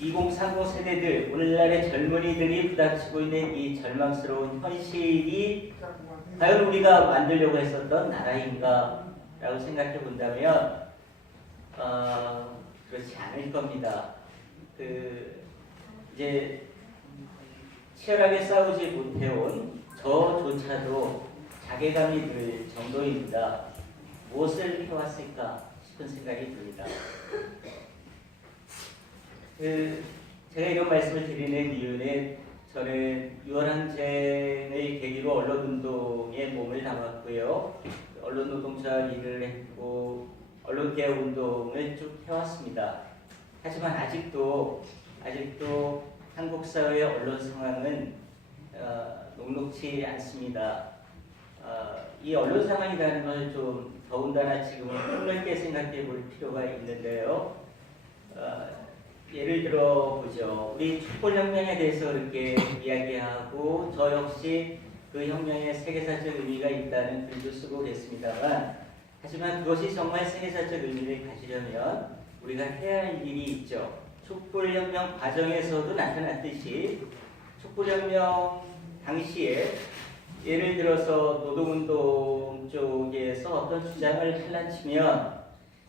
2030 세대들, 오늘날의 젊은이들이 부닥치고 있는 이 절망스러운 현실이 과연 우리가 만들려고 했었던 나라인가? 라고 생각해 본다면 그렇지 않을 겁니다. 이제 치열하게 싸우지 못해온 저조차도 자괴감이 들 정도입니다. 무엇을 해왔을까 싶은 생각이 듭니다. 제가 이런 말씀을 드리는 이유는 저는 6월 항쟁의 계기로 언론운동에 몸을 담았고요. 언론노동자 일을 했고 언론개혁운동을 쭉 해왔습니다. 하지만 아직도 한국 사회의 언론 상황은 녹록치 않습니다. 이 언론 상황이라는 걸 좀 더군다나 지금은 폭넓게 생각해 볼 필요가 있는데요. 예를 들어 보죠. 우리 촛불혁명에 대해서 그렇게 이야기하고 저 역시 그 혁명에 세계사적 의미가 있다는 글도 쓰고 그랬습니다만, 하지만 그것이 정말 세계사적 의미를 가지려면 우리가 해야 할 일이 있죠. 촛불혁명 과정에서도 나타났듯이 촛불혁명 당시에 예를 들어서 노동운동 쪽에서 어떤 주장을 팔라치면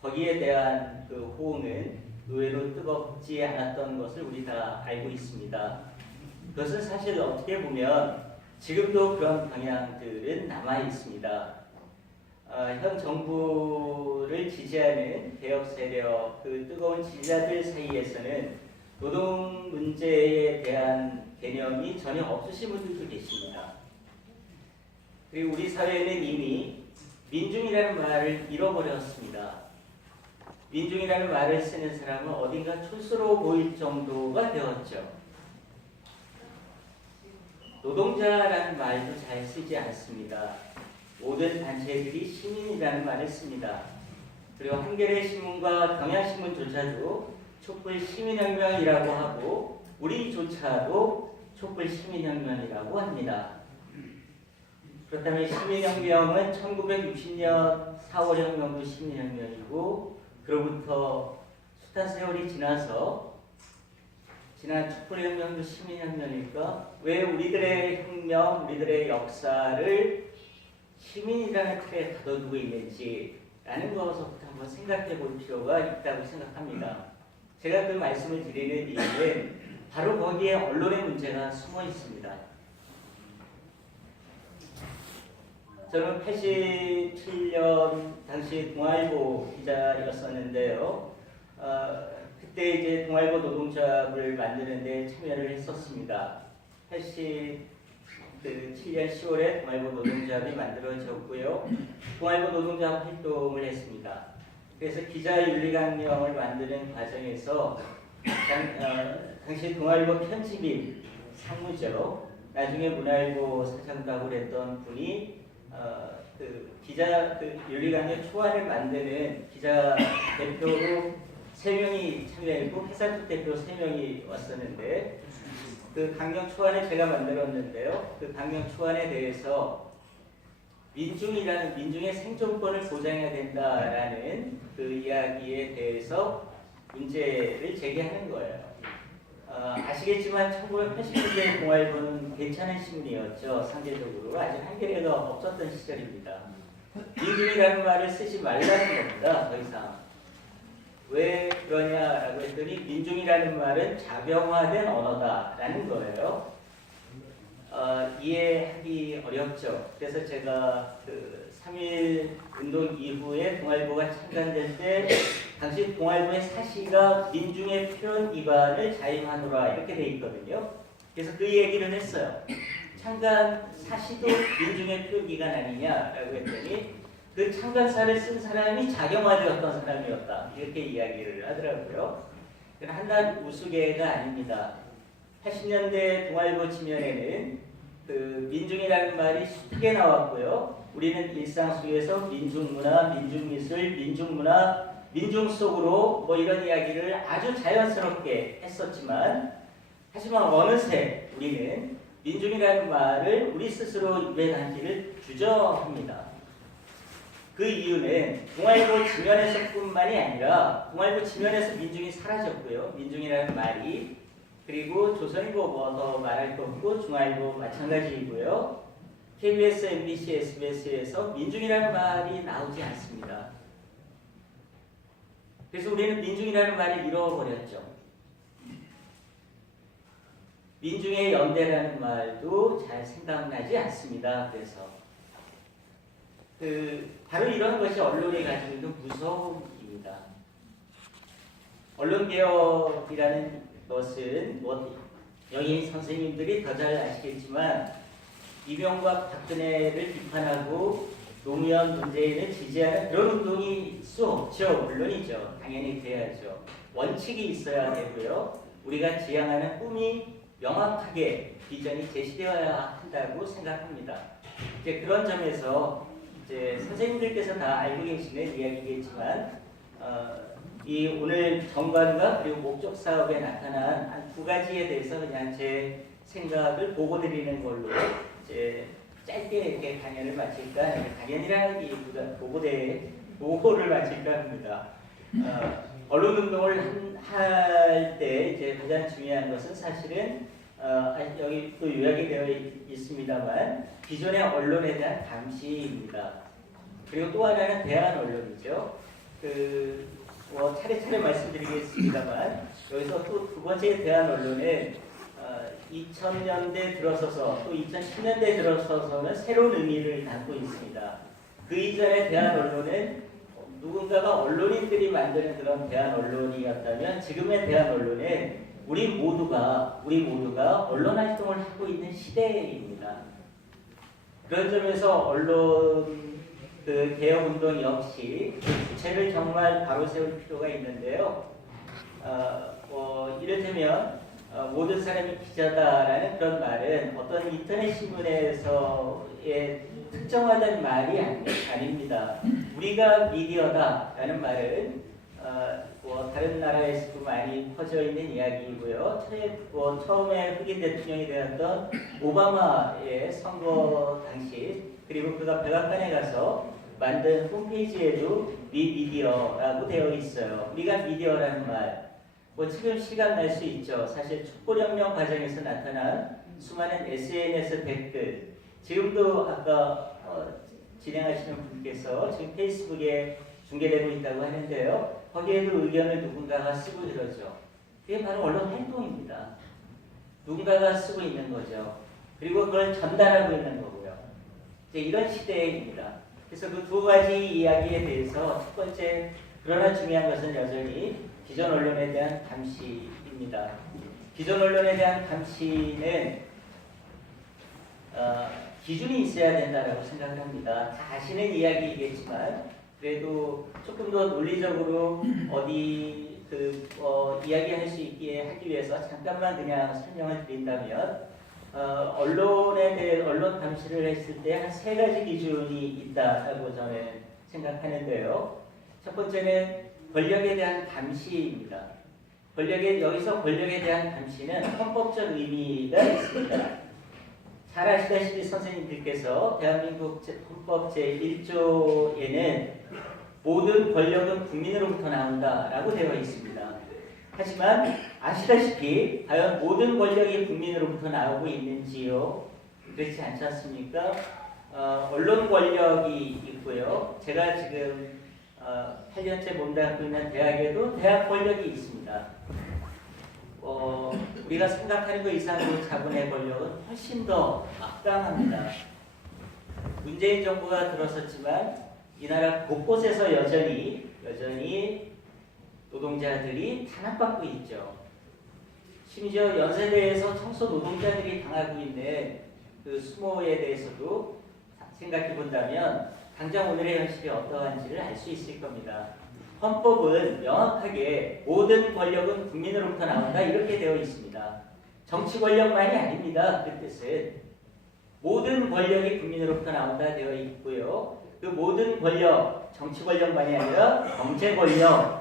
거기에 대한 그 호응은 의외로 뜨겁지 않았던 것을 우리 다 알고 있습니다. 그것은 사실 어떻게 보면 지금도 그런 방향들은 남아 있습니다. 현 정부를 지지하는 개혁 세력, 그 뜨거운 지지자들 사이에서는 노동 문제에 대한 개념이 전혀 없으신 분들도 계십니다. 그리고 우리 사회는 이미 민중이라는 말을 잃어버렸습니다. 민중이라는 말을 쓰는 사람은 어딘가 촌스러워 보일 정도가 되었죠. 노동자라는 말도 잘 쓰지 않습니다. 모든 단체들이 시민이라는 말을 씁니다. 그리고 한겨레 신문과 경향신문조차도 촛불 시민혁명이라고 하고 우리조차도 촛불 시민혁명이라고 합니다. 그렇다면 시민혁명은 1960년 4월 혁명도 시민혁명이고 그로부터 숱한 세월이 지나서 지난 촛불혁명도 시민혁명일까? 왜 우리들의 혁명, 우리들의 역사를 시민이라는 틀에 가둬두고 있는지라는 것부터 한번 생각해 볼 필요가 있다고 생각합니다. 제가 그 말씀을 드리는 이유는 바로 거기에 언론의 문제가 숨어 있습니다. 저는 87년 당시 동아일보 기자였었는데요. 그때 이제 동아일보 노동조합을 만드는데 참여를 했었습니다. 87년 10월에 동아일보 노동조합이 만들어졌고요. 동아일보 노동조합 활동을 했습니다. 그래서 기자윤리강령을 만드는 과정에서 당시 동아일보 편집인 상무죠. 나중에 문화일보 사장도 하고 그랬던 분이 윤리강령 초안을 만드는 기자 대표로 3명이 참여했고 회사 쪽 대표 3명이 왔었는데 그 강령 초안을 제가 만들었는데요. 그 강령 초안에 대해서 민중의 생존권을 보장해야 된다라는 그 이야기에 대해서 문제를 제기하는 거예요. 아시겠지만 1980년대 동아일보는 괜찮은 신문이었죠. 상대적으로 아직 한겨레가 없었던 시절입니다. 민중이라는 말을 쓰지 말라는 겁니다. 더 이상. 왜 그러냐라고 했더니 민중이라는 말은 자병화된 언어다라는 거예요. 이해하기 어렵죠. 그래서 제가 그 3.1 운동 이후에 동아일보가 창간될 때 당시 동아일보의 사시가 민중의 표현 기반을 자임하노라 이렇게 돼 있거든요. 그래서 그 얘기를 했어요. 창간 사시도 민중의 표현 기관 아니냐라고 했더니 그 창간사를 쓴 사람이 자경화되었던 사람이었다 이렇게 이야기를 하더라고요. 한낱 우스개가 아닙니다. 80년대 동아일보 지면에는 그 민중이라는 말이 숱하게 나왔고요. 우리는 일상 속에서 민중문화, 민중미술, 민중문화, 민중 속으로 뭐 이런 이야기를 아주 자연스럽게 했었지만 하지만 어느새 우리는 민중이라는 말을 우리 스스로 입에 담기를 주저합니다. 그 이유는 동아일보 지면에서뿐만이 아니라 동아일보 지면에서 민중이 사라졌고요. 민중이라는 말이. 그리고 조선일보 뭐 더 말할 거 없고 중앙일보 마찬가지이고요. KBS, MBC, SBS에서 민중이라는 말이 나오지 않습니다. 그래서 우리는 민중이라는 말을 잃어버렸죠. 민중의 연대라는 말도 잘 생각나지 않습니다. 그래서 바로 이런 것이 언론이 가지고 있는 무서움입니다. 언론개혁이라는 것은 여기 선생님들이 더 잘 아시겠지만 이명박 박근혜를 비판하고 노무현 문재인을 지지하는 그런 운동이 있을 수 없죠. 물론이죠. 당연히 돼야죠. 원칙이 있어야 되고요. 우리가 지향하는 꿈이 명확하게 비전이 제시되어야 한다고 생각합니다. 이제 그런 점에서 이제 선생님들께서 다 알고 계시는 이야기겠지만 이 오늘 정관과 그리고 목적 사업에 나타난 한 두 가지에 대해서 그냥 제 생각을 보고 드리는 걸로 이제 짧게 이렇게 강연을 마칠까, 강연이라기보다 보고를 마칠까 합니다. 언론운동을 할 때 이제 가장 중요한 것은 사실은 여기 또 요약이 되어 있습니다만 기존의 언론에 대한 감시입니다. 그리고 또 하나는 대한 언론이죠. 차례차례 말씀드리겠습니다만 여기서 또 두 번째 대한 언론은 2000년대 들어서서 또 2010년대 들어서서는 새로운 의미를 갖고 있습니다. 그 이전의 대한 언론은 누군가가 언론인들이 만드는 그런 대한 언론이었다면 지금의 대한 언론은 우리 모두가 언론 활동을 하고 있는 시대입니다. 그런 점에서 언론 개혁 운동 역시 주체를 정말 바로 세울 필요가 있는데요. 이를테면 모든 사람이 기자다라는 그런 말은 어떤 인터넷 신문에서의 특정화된 말이 아닙니다. 우리가 미디어다라는 말은 다른 나라에서도 많이 퍼져 있는 이야기이고요. 처음에 흑인 대통령이 되었던 오바마의 선거 당시 그리고 그가 백악관에 가서 만든 홈페이지에도 미디어라고 되어 있어요. 우리가 미디어라는 말 지금 시간 날 수 있죠. 사실 촛불혁명 과정에서 나타난 수많은 SNS 댓글 지금도 아까 진행하시는 분께서 지금 페이스북에 중계되고 있다고 하는데요. 거기에도 의견을 누군가가 쓰고 이러죠. 그게 바로 언론 활동입니다. 누군가가 쓰고 있는 거죠. 그리고 그걸 전달하고 있는 거고요. 이제 이런 시대입니다. 그래서 그 두 가지 이야기에 대해서 첫 번째 그러나 중요한 것은 여전히 기존 언론에 대한 감시입니다. 기존 언론에 대한 감시는 기준이 있어야 된다고 생각을 합니다. 다 아시는 이야기이겠지만 그래도 조금 더 논리적으로 이야기할 수 있게 하기 위해서 잠깐만 그냥 설명을 드린다면 언론에 대해 언론 감시를 했을 때 한 세 가지 기준이 있다고 저는 생각하는데요. 첫 번째는 권력에 대한 감시입니다. 여기서 권력에 대한 감시는 헌법적 의미가 있습니다. 잘 아시다시피 선생님들께서 대한민국 헌법 제1조에는 모든 권력은 국민으로부터 나온다라고 되어 있습니다. 하지만 아시다시피 과연 모든 권력이 국민으로부터 나오고 있는지요? 그렇지 않지 않습니까? 언론 권력이 있고요. 제가 지금 8년째 몸담고 있는 대학에도 대학 권력이 있습니다. 우리가 생각하는 것 이상으로 자본의 권력은 훨씬 더 막강합니다. 문재인 정부가 들어섰지만 이 나라 곳곳에서 여전히 노동자들이 탄압받고 있죠. 심지어 연세대에서 청소 노동자들이 당하고 있는 그 수모에 대해서도 생각해 본다면 당장 오늘의 현실이 어떠한지를 알 수 있을 겁니다. 헌법은 명확하게 모든 권력은 국민으로부터 나온다 이렇게 되어 있습니다. 정치 권력만이 아닙니다. 그 뜻은 모든 권력이 국민으로부터 나온다 되어 있고요. 그 모든 권력, 정치 권력만이 아니라 경제 권력,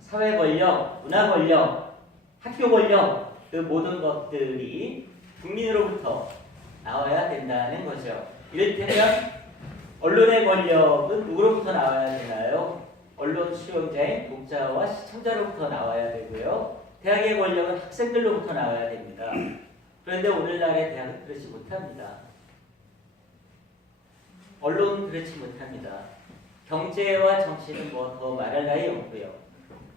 사회 권력, 문화 권력, 학교 권력 그 모든 것들이 국민으로부터 나와야 된다는 거죠. 이를테면 언론의 권력은 누구로부터 나와야 되나요? 언론 수용자인 독자와 시청자로부터 나와야 되고요. 대학의 권력은 학생들로부터 나와야 됩니다. 그런데 오늘날의 대학은 그렇지 못합니다. 언론은 그렇지 못합니다. 경제와 정치는 뭐 더 말할 나위 없고요.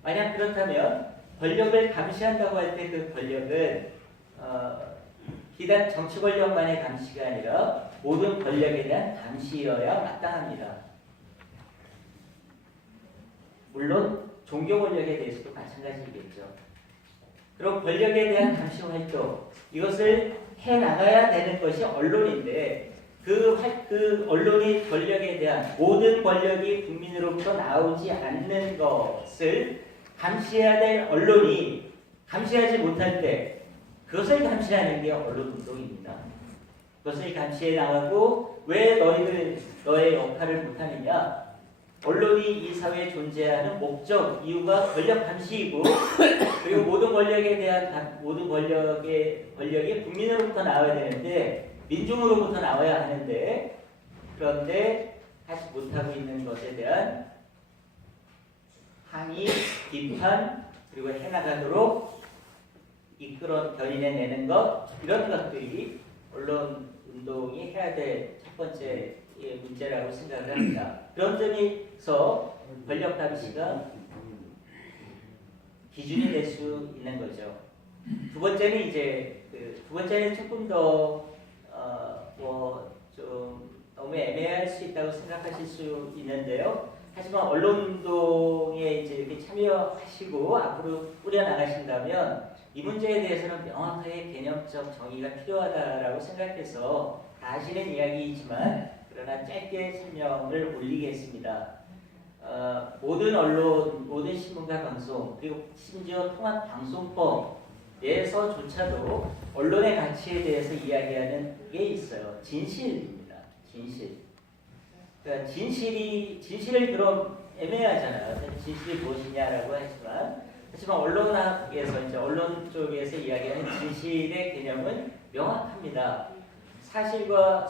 만약 그렇다면 권력을 감시한다고 할 때 그 권력은 비단 정치 권력만의 감시가 아니라 모든 권력에 대한 감시여야 마땅합니다. 물론 종교 권력에 대해서도 마찬가지겠죠. 그럼 권력에 대한 감시 활동 이것을 해 나가야 되는 것이 언론인데 그 언론이 권력에 대한 모든 권력이 국민으로부터 나오지 않는 것을 감시해야 될 언론이 감시하지 못할 때 그것을 감시하는 게 언론운동입니다. 그것을 감시해 나가고 왜 너희들 너의 역할을 못하느냐? 언론이 이 사회에 존재하는 목적, 이유가 권력 감시이고 그리고 모든 권력에 대한 모든 권력이 국민으로부터 나와야 되는데 민중으로부터 나와야 하는데 그런데 하지 못하고 있는 것에 대한 항의, 비판 그리고 해나가도록 이끌어 견인해내는 것 이런 것들이 언론 운동이 해야 될 첫 번째 문제라고 생각을 합니다. 그런 점에서 권력 감시가 기준이 될 수 있는 거죠. 두 번째는 이제 두 번째는 조금 더 좀 너무 애매할 수 있다고 생각하실 수 있는데요. 하지만 언론운동에 이제 이렇게 참여하시고 앞으로 꾸려 나가신다면 이 문제에 대해서는 명확하게 개념적 정의가 필요하다라고 생각해서 다 아시는 이야기이지만 그러나 짧게 설명을 올리겠습니다. 모든 언론, 모든 신문과 방송 그리고 심지어 통합방송법에서조차도 언론의 가치에 대해서 이야기하는 게 있어요. 진실입니다. 진실. 그러니까 진실을 그럼 애매하잖아요. 진실이 무엇이냐라고 하지만 언론학에서 이제 언론 쪽에서 이야기하는 진실의 개념은 명확합니다. 사실과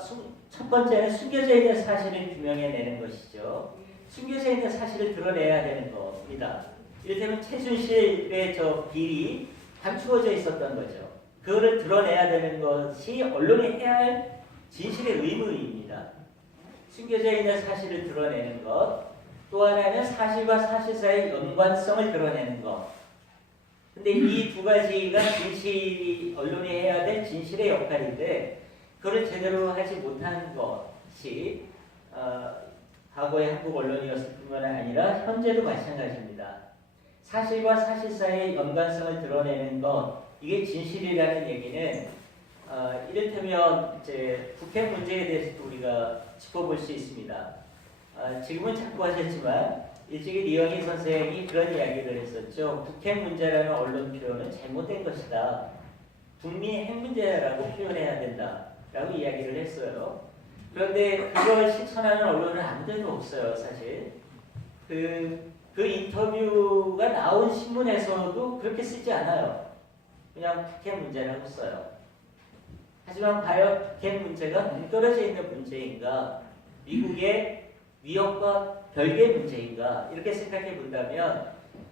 첫 번째는 숨겨져 있는 사실을 규명해내는 것이죠. 숨겨져 있는 사실을 드러내야 되는 겁니다. 이를테면 최순실의 저 비리 감추어져 있었던 거죠. 그거를 드러내야 되는 것이 언론이 해야 할 진실의 의무입니다. 숨겨져 있는 사실을 드러내는 것, 또 하나는 사실과 사실 사이의 연관성을 드러내는 것. 근데 이 두 가지가 언론이 해야 될 진실의 역할인데 그걸 제대로 하지 못한 것이 과거의 한국 언론이었을 뿐만 아니라 현재도 마찬가지입니다. 사실과 사실 사이의 연관성을 드러내는 것, 이게 진실이라는 얘기는 이를테면 이제 북핵 문제에 대해서도 우리가 짚어볼 수 있습니다. 지금은 자꾸 하셨지만 일찍이 리영희 선생이 그런 이야기를 했었죠. 북핵 문제라는 언론 표현은 잘못된 것이다. 북미 핵 문제라고 표현해야 된다라고 이야기를 했어요. 그런데 그걸 실천하는 언론은 아무 데도 없어요, 사실. 그 인터뷰가 나온 신문에서도 그렇게 쓰지 않아요. 그냥 북핵 문제라고 써요. 하지만 과연 북핵 문제가 동떨어져 있는 문제인가? 미국의 위협과 별개의 문제인가? 이렇게 생각해 본다면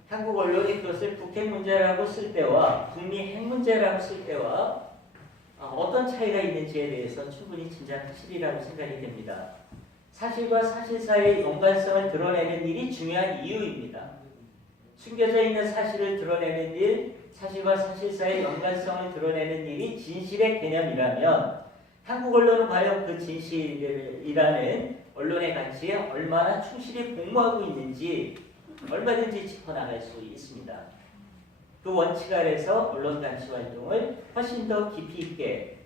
한국 언론이 그것을 북핵 문제라고 쓸 때와 북미 핵 문제라고 쓸 때와 어떤 차이가 있는지에 대해서 충분히 짐작하시리라고 생각이 됩니다. 사실과 사실 사이의 연관성을 드러내는 일이 중요한 이유입니다. 숨겨져 있는 사실을 드러내는 일, 사실과 사실 사이의 연관성을 드러내는 일이 진실의 개념이라면 한국 언론은 과연 그 진실이라는 언론의 가치에 얼마나 충실히 복무하고 있는지 얼마든지 짚어나갈 수 있습니다. 그 원칙 아래서 언론 감시 활동을 훨씬 더 깊이 있게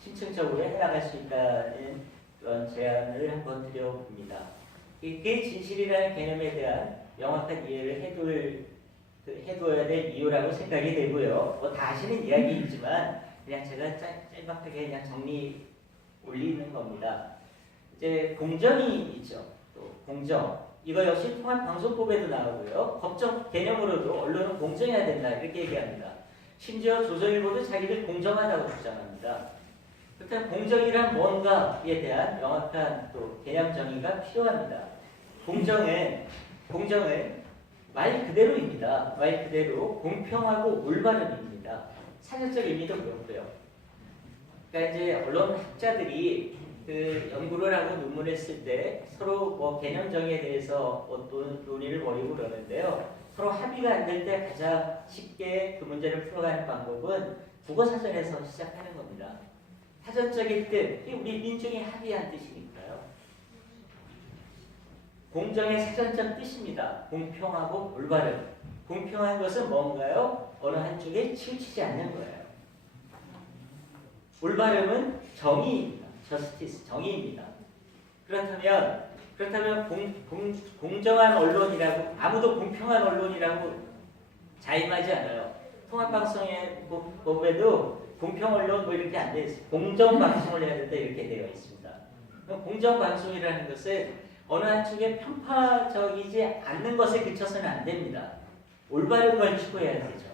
심층적으로 해나갈 수 있다는 그런 제안을 한번 드려봅니다. 그게 진실이라는 개념에 대한 명확한 이해를 해둬야 될 이유라고 생각이 되고요. 뭐 다 아시는 이야기이지만 그냥 제가 짤막하게 그냥 정리 올리는 겁니다. 이제 공정이 있죠. 또 공정. 이거 역시 통합방송법에도 나오고요. 법적 개념으로도 언론은 공정해야 된다 이렇게 얘기합니다. 심지어 조선일보도 자기들 공정하다고 주장합니다. 일단 공정이란 뭔가에 대한 명확한 또 개념 정의가 필요합니다. 공정은 말 그대로입니다. 말 그대로 공평하고 올바름입니다. 사전적 의미도 그렇고요. 그러니까 이제 언론 학자들이 그 연구를 하고 논문을 쓸 때 서로 뭐 개념 정의에 대해서 어떤 논의를 벌이고 그러는데요. 서로 합의가 안 될 때 가장 쉽게 그 문제를 풀어가는 방법은 국어 사전에서 시작하는 겁니다. 사전적인 뜻, 우리 민중이 합의한 뜻이니까요. 공정의 사전적 뜻입니다. 공평하고 올바름. 공평한 것은 뭔가요? 어느 한쪽에 치우치지 않는 거예요. 올바름은 정의입니다. justice, 정의입니다. 그렇다면 공정한 언론이라고, 아무도 공평한 언론이라고 자임하지 않아요. 통합방송의 법에도 공평 언론 뭐 이렇게 안 돼 있어요. 공정 방송을 해야 된다 이렇게 되어 있습니다. 공정 방송이라는 것은 어느 한쪽에 편파적이지 않는 것에 그쳐서는 안 됩니다. 올바른 걸 추구해야 되죠.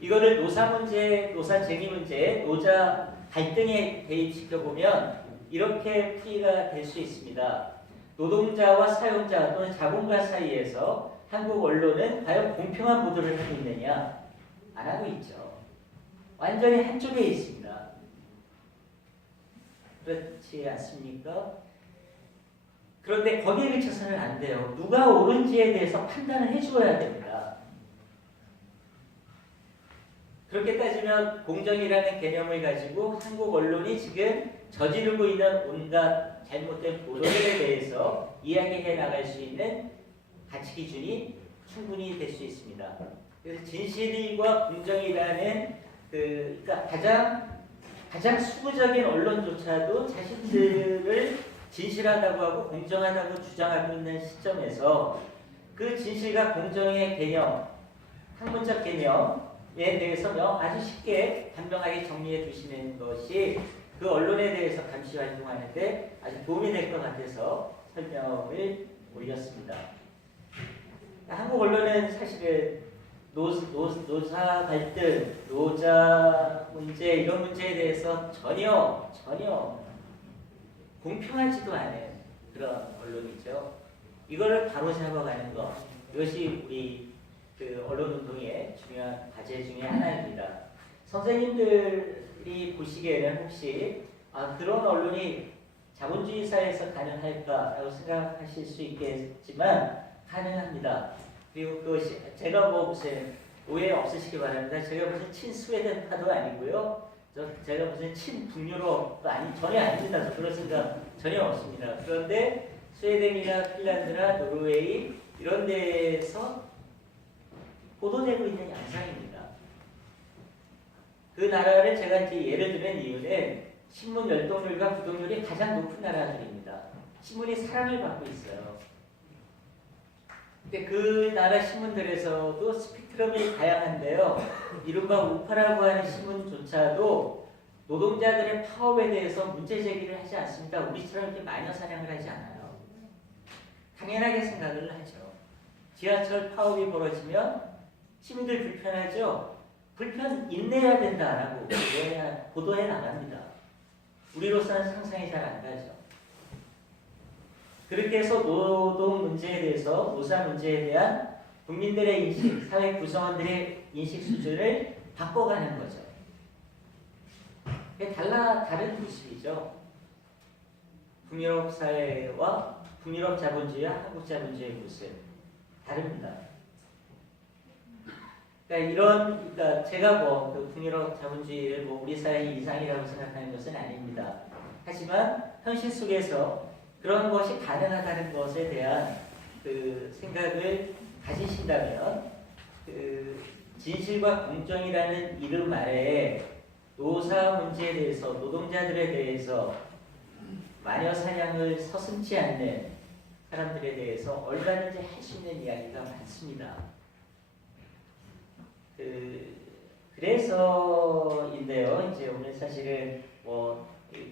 이거를 노사 문제, 노사 쟁의 문제, 노자 갈등에 대입시켜 보면 이렇게 풀이가 될 수 있습니다. 노동자와 사용자 또는 자본가 사이에서 한국 언론은 과연 공평한 보도를 하고 있느냐? 안 하고 있죠. 완전히 한쪽에 있습니다. 그렇지 않습니까? 그런데 거기에 그쳐서는 안 돼요. 누가 옳은지에 대해서 판단을 해주어야 됩니다. 그렇게 따지면 공정이라는 개념을 가지고 한국 언론이 지금 저지르고 있는 온갖 잘못된 보도들에 대해서 이야기해 나갈 수 있는 가치 기준이 충분히 될 수 있습니다. 그래서 진실과 공정이라는 그러니까 가장 수구적인 언론조차도 자신들을 진실하다고 하고 공정하다고 주장하고 있는 시점에서 그 진실과 공정의 개념, 학문적 개념에 대해서 아주 쉽게 단명하게 정리해 주시는 것이 그 언론에 대해서 감시 활동하는데 아주 도움이 될 것 같아서 설명을 올렸습니다. 한국 언론은 사실은 노사 갈등, 노자 문제 이런 문제에 대해서 전혀 공평하지도 않은 그런 언론이죠. 이거를 바로 잡아가는 것, 이것이 우리 그 언론운동의 중요한 과제 중에 하나입니다. 선생님들이 보시기에는 혹시 그런 언론이 자본주의 사회에서 가능할까라고 생각하실 수 있겠지만 가능합니다. 그리고 그것이 제가 뭐 무슨 오해 없으시기 바랍니다. 제가 무슨 친스웨덴파도 아니고요. 제가 무슨 친북유럽도 전혀 아닙니다. 그런 생각 전혀 없습니다. 그런데 스웨덴이나 핀란드나 노르웨이 이런 데에서 보도되고 있는 양상입니다. 그 나라를 제가 이제 예를 드는 이유는 신문 열독률과 구독률이 가장 높은 나라들입니다. 신문이 사랑을 받고 있어요. 근데 그 나라 신문들에서도 스펙트럼이 다양한데요. 이른바 우파라고 하는 신문조차도 노동자들의 파업에 대해서 문제 제기를 하지 않습니다. 우리처럼 이렇게 마녀 사냥을 하지 않아요. 당연하게 생각을 하죠. 지하철 파업이 벌어지면 시민들 불편하죠. 불편 인내해야 된다라고 보도해 나갑니다. 우리로서는 상상이 잘 안 가죠. 그렇게 해서 노동 문제에 대해서 노사 문제에 대한 국민들의 인식, 사회 구성원들의 인식 수준을 바꿔가는 거죠. 그게 다른 모습이죠. 북유럽 사회와 북유럽 자본주의와 한국 자본주의의 모습 다릅니다. 그러니까 제가 그 북유럽 자본주의를 우리 사회 이상이라고 생각하는 것은 아닙니다. 하지만 현실 속에서 그런 것이 가능하다는 것에 대한 그 생각을 가지신다면 그 진실과 공정이라는 이름 아래에 노사 문제에 대해서 노동자들에 대해서 마녀 사냥을 서슴지 않는 사람들에 대해서 얼마든지 할 수 있는 이야기가 많습니다. 그래서인데요. 이제 오늘 사실은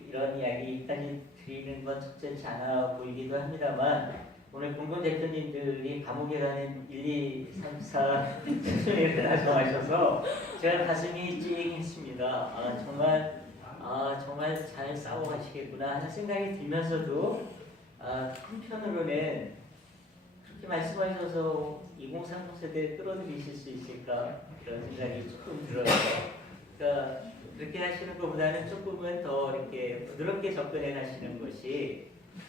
이런 이야기까지 드리는 건 적절치 않아 보이기도 합니다만 오늘 공동 대표님들이 감옥에 가는 1, 2, 3, 4 순위를 나정하셔서 제가 가슴이 찡했습니다. 정말 정말 잘 싸워가시겠구나 하는 생각이 들면서도 한편으로는 그렇게 말씀하셔서 2030 세대를 끌어들이실 수 있을까 이런 생각이 조금 들어요. 그러니까 그렇게 하시는 것보다는 조금은 더 이렇게 부드럽게 접근해 가시는 것이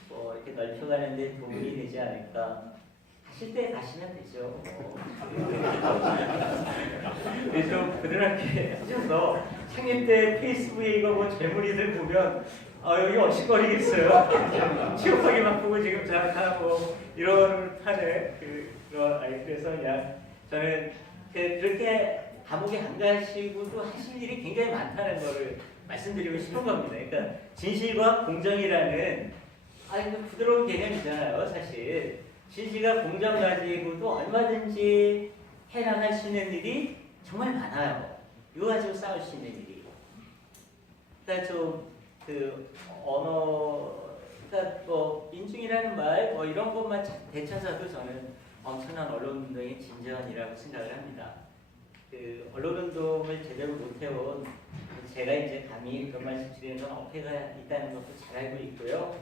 이렇게 넓혀가는 데 도움이 되지 않을까. 가실 때 가시면 되죠. 좀 부드럽게 하셔서 창립 때 페이스북에 이거 뭐 젊은이들 보면 여기 어찌거리겠어요. 취업하게 바꾸고 지금 자하고 이런 판에 그래서 그냥 저는 그렇게 감옥에 안 가시고도 하실 일이 굉장히 많다는 거를 말씀드리고 싶은 겁니다. 그러니까 진실과 공정이라는 부드러운 개념이잖아요, 사실. 진실과 공정 가지고도 얼마든지 해나갈 수 있는 일이 정말 많아요. 이거 가지고 싸울 수 있는 일이. 그러니까 그러니까 민중이라는 말 이런 것만 되찾아도 저는 엄청난 언론운동의 진정한 일이라고 생각을 합니다. 언론운동을 제대로 못해온 제가 이제 감히 그런 말씀 드리는 건 어폐가 있다는 것도 잘 알고 있고요.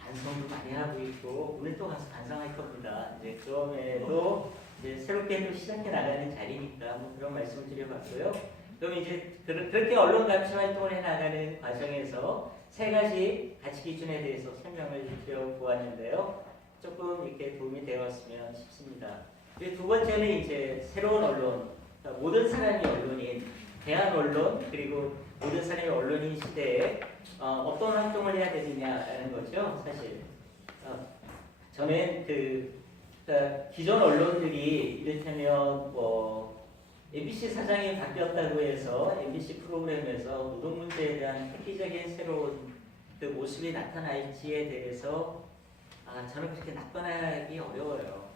반성도 많이 하고 있고 오늘 또 가서 반성할 겁니다. 이제 그럼에도 이제 새롭게 또 시작해 나가는 자리니까 그런 말씀을 드려봤고요. 그럼 이제 그렇게 언론 감시 활동을 해 나가는 과정에서 세 가지 가치 기준에 대해서 설명을 드려보았는데요. 조금 이렇게 도움이 되었으면 싶습니다. 그리고 두 번째는 이제 새로운 언론, 그러니까 모든 사람이 언론인, 대한 언론 그리고 모든 사람이 언론인 시대에 어떤 활동을 해야 되느냐라는 거죠. 사실 저는 그러니까 기존 언론들이 이를테면 MBC 사장이 바뀌었다고 해서 MBC 프로그램에서 노동 문제에 대한 획기적인 새로운 그 모습이 나타날지에 대해서 저는 그렇게 낙관하기 어려워요.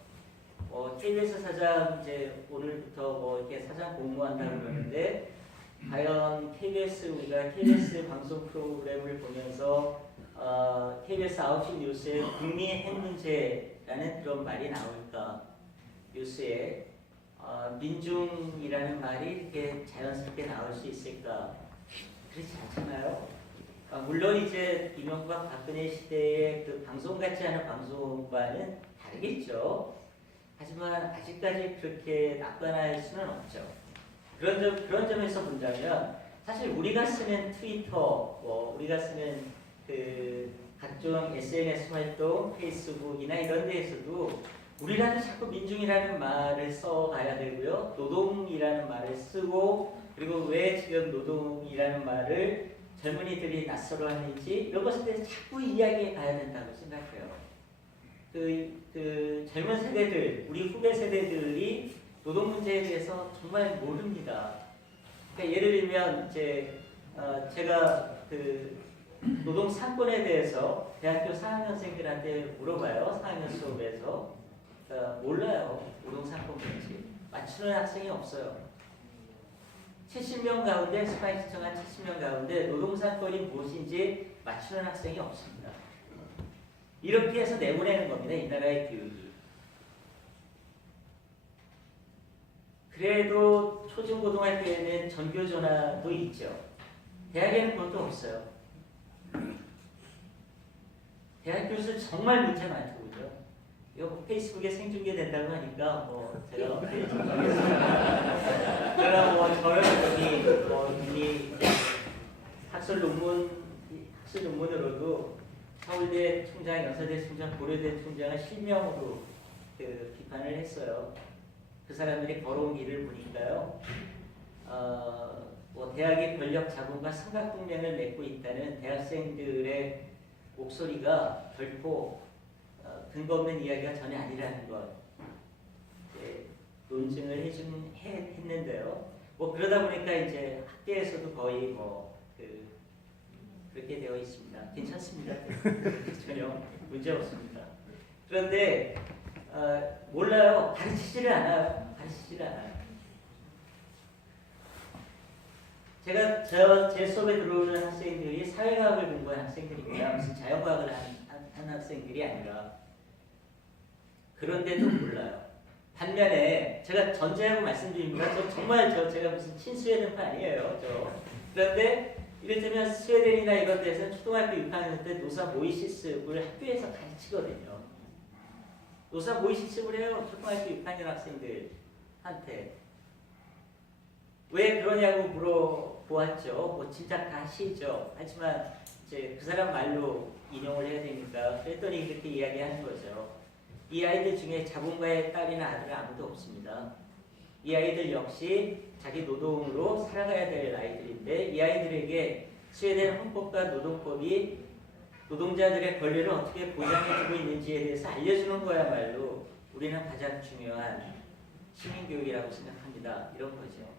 KBS 사장 이제 오늘부터 이렇게 사장 공모한다고 그러는데 과연 우리가 KBS 방송 프로그램을 보면서 KBS 9시 뉴스에 국민 핵 문제라는 그런 말이 나올까? 뉴스에 민중이라는 말이 이렇게 자연스럽게 나올 수 있을까? 그렇지 않잖아요. 물론 이제 이명박 박근혜 시대의 그 방송 같지 않은 방송과는 다르겠죠. 하지만 아직까지 그렇게 낙관할 수는 없죠. 그런 점에서 본다면 사실 우리가 쓰는 트위터, 우리가 쓰는 각종 SNS 활동, 페이스북이나 이런 데에서도 우리라도 자꾸 민중이라는 말을 써가야 되고요. 노동이라는 말을 쓰고 그리고 왜 지금 노동이라는 말을 젊은이들이 낯설어 하는지 이런 것에 대해서 자꾸 이야기해 가야 된다고 생각해요. 젊은 세대들, 우리 후배 세대들이 노동 문제에 대해서 정말 모릅니다. 그러니까 예를 들면 제가 노동 상권에 대해서 대학교 4학년생들한테 물어봐요. 4학년 수업에서 몰라요. 노동 상권 뭔지 맞추는 학생이 없어요. 70명 가운데 스파이 신청한 70명 가운데 노동 상권이 무엇인지 맞추는 학생이 없습니다. 이렇게 해서 내보내는 겁니다. 이 나라의 교육이. 그래도 초중고등학교에는 전교조나도 있죠. 대학에는 그것도 없어요. 대학 교수 정말 문제 많죠, 그죠? 이거 페이스북에 생중계 된다고 하니까 제가 그러나 저는 이미 학술 논문으로도 서울대 총장, 연세대 총장, 고려대 총장을 실명으로 비판을 했어요. 그 사람들이 걸어온 길을 보니까요. 대학의 권력 자본과 삼각동맹을 맺고 있다는 대학생들의 목소리가 결코 근거 없는 이야기가 전혀 아니라는 것 논증을 했는데요. 그러다 보니까 이제 학계에서도 거의 그렇게 되어 있습니다. 괜찮습니다. 전혀 문제 없습니다. 그런데 몰라요. 가르치지를 않아요. 제 수업에 들어오는 학생들이 사회과학을 공부한 학생들입니다. 무슨 자연과학을 한 학생들이 아니라. 그런데도 몰라요. 반면에 제가 전제하고 말씀드립니다. 제가 무슨 친수의 등파 아니에요. 그런데 이를테면 스웨덴이나 이런 데서는 초등학교 6학년 때 노사 모의 실습을 학교에서 가르치거든요. 노사 모의 실습을 해요. 초등학교 6학년 학생들한테. 왜 그러냐고 물어보았죠. 뭐 진짜 다 아시죠. 하지만 이제 그 사람 말로 인용을 해야 되니까 그랬더니 그렇게 이야기하는 거죠. 이 아이들 중에 자본가의 딸이나 아들은 아무도 없습니다. 이 아이들 역시 자기 노동으로 살아가야 될 아이들인데 이 아이들에게 스웨덴 헌법과 노동법이 노동자들의 권리를 어떻게 보장해주고 있는지에 대해서 알려주는 거야말로 우리는 가장 중요한 시민교육이라고 생각합니다. 이런 거죠.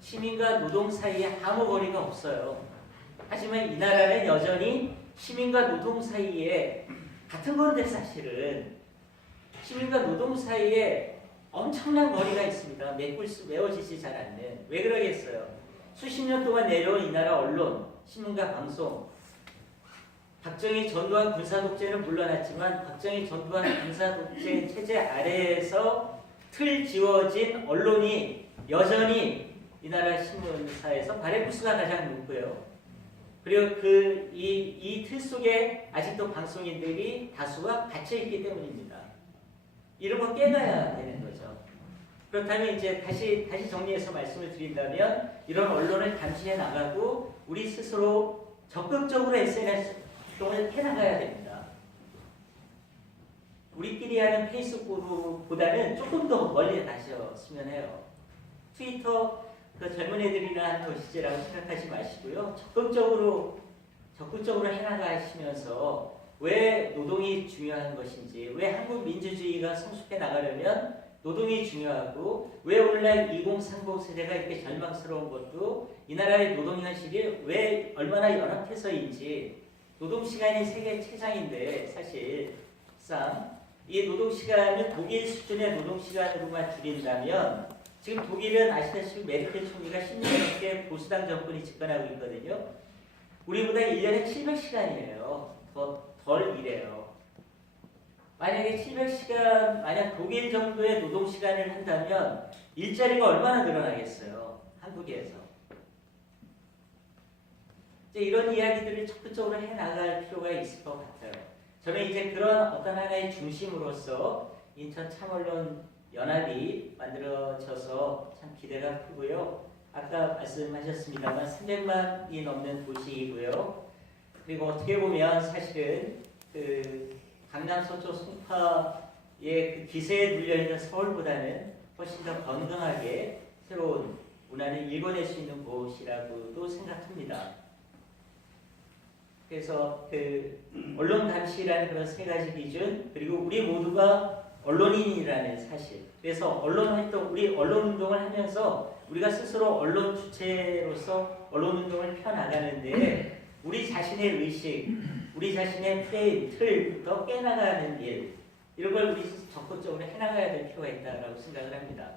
시민과 노동 사이에 아무 거리가 없어요. 하지만 이 나라는 여전히 시민과 노동 사이에 같은 건데 사실은 시민과 노동 사이에 엄청난 거리가 있습니다. 메워지지 잘 않는. 왜 그러겠어요? 수십 년 동안 내려온 이 나라 언론, 신문과 방송. 박정희 전두환 군사독재는 물러났지만 박정희 전두환 군사독재 체제 아래에서 틀 지워진 언론이 여전히 이 나라 신문사에서 발해 부수가 가장 높고요. 그리고 이 틀 속에 아직도 방송인들이 다수가 갇혀있기 때문입니다. 이런 거 깨놔야 되는 거죠. 그렇다면 이제 다시 정리해서 말씀을 드린다면 이런 언론을 감시해 나가고 우리 스스로 적극적으로 SNS 활동을 해나가야 됩니다. 우리끼리 하는 페이스북보다는 조금 더 멀리 가셨으면 해요. 트위터 그 젊은 애들이나 하는 것이지라고 생각하지 마시고요. 적극적으로 해나가시면서 왜 노동이 중요한 것인지, 왜 한국 민주주의가 성숙해 나가려면 노동이 중요하고, 왜 오늘날 2030 세대가 이렇게 절망스러운 것도 이 나라의 노동 현실이 왜 얼마나 연합해서인지. 노동시간이 세계 최장인데 사실상 이 노동시간을 독일 수준의 노동시간으로만 줄인다면 지금 독일은 아시다시피 메르켈 총리가 10년 넘게 보수당 정권이 집권하고 있거든요. 우리보다 1년에 700시간이에요. 덜 일해요. 만약에 700시간, 만약 독일 정도의 노동시간을 한다면 일자리가 얼마나 늘어나겠어요. 한국에서. 이제 이런 이야기들을 적극적으로 해나갈 필요가 있을 것 같아요. 저는 이제 그런 어떤 하나의 중심으로서 인천 참언론 연합이 만들어져서 참 기대가 크고요. 아까 말씀하셨습니다만 300만이 넘는 도시이고요. 그리고 어떻게 보면 사실은 그 강남, 서초, 송파의 그 기세에 눌려있는 서울보다는 훨씬 더 건강하게 새로운 문화를 일궈낼 수 있는 곳이라고도 생각합니다. 그래서 그 언론 감시라는 그런 세 가지 기준, 그리고 우리 모두가 언론인이라는 사실. 그래서 언론 활동, 우리 언론 운동을 하면서 우리가 스스로 언론 주체로서 언론 운동을 펴나가는데 우리 자신의 의식, 우리 자신의 프레임, 틀부터 깨나가는 일, 이런 걸 우리 적극적으로 해나가야 될 필요가 있다고 생각을 합니다.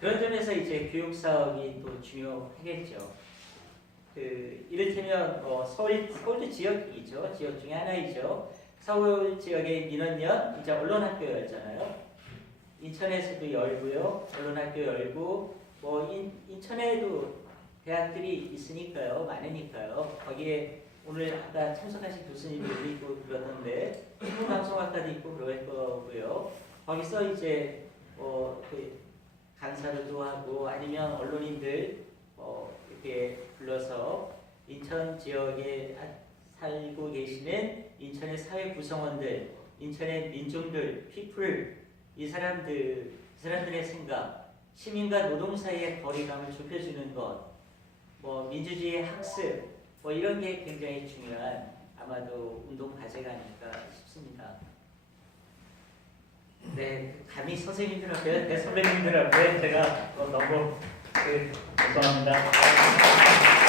그런 점에서 이제 교육 사업이 또 중요하겠죠. 이를테면 서울도 지역이죠. 지역 중에 하나이죠. 서울 지역의 민원연 이제 언론학교였잖아요. 인천에서도 열고요. 언론학교 열고 인천에도 대학들이 있으니까요. 많으니까요. 거기에 오늘 아까 참석하신 교수님들도 있고 그러던데 신문방송학과도 있고 그럴 거고요. 거기서 이제 그 강사들도 하고 아니면 언론인들 이렇게 불러서 인천 지역에 살고 계시는 인천의 사회 구성원들, 인천의 민중들, 피플, 이 사람들의 생각, 시민과 노동 사이의 거리감을 좁혀주는 것, 민주주의 학습, 이런 게 굉장히 중요한 아마도 운동 과제가 아닐까 싶습니다. 네, 감히 선생님들 앞에, 내 선배님들 앞에 제가 너무 죄송합니다.